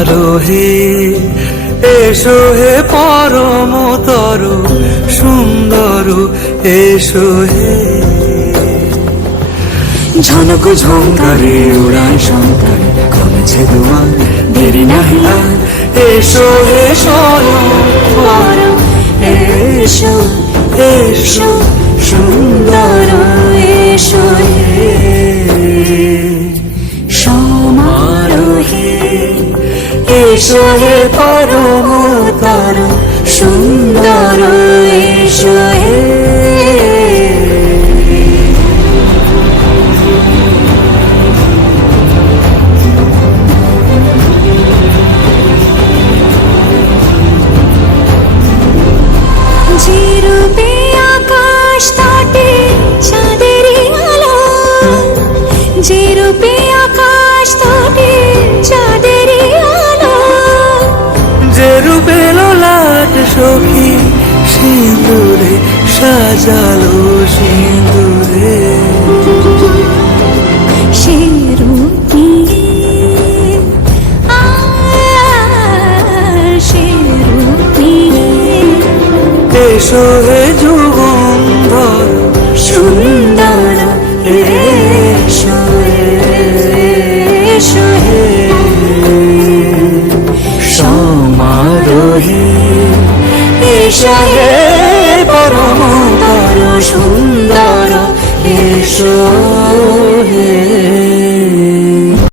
সমারোহে এসো হে পরমতর সুন্দর এসো হে। ঝনক ঝঙ্কারে উড়ায় শঙ্কার কমেছে দুয়ার দেরি নাহি আর এসো হে পরম এসো এসো সুন্দর এসো হে। সমারোহে এসো হে পরমতর সুন্দর এসো হে। যে রূপে আকাশ তটে চাঁদেরই আলো, যে রূপে আকাশ তটে চাঁদেরই আলো, যে রূপে ললাট সখী সিঁদুরে সাজালো সিঁদুরে। সে রূপ নিয়ে সে রূপ নিয়ে এসো হে যুগন্ধর সুন্দর এসো এসো হে। সমারোহে এসো হে পরমতর সুন্দর এসো হে।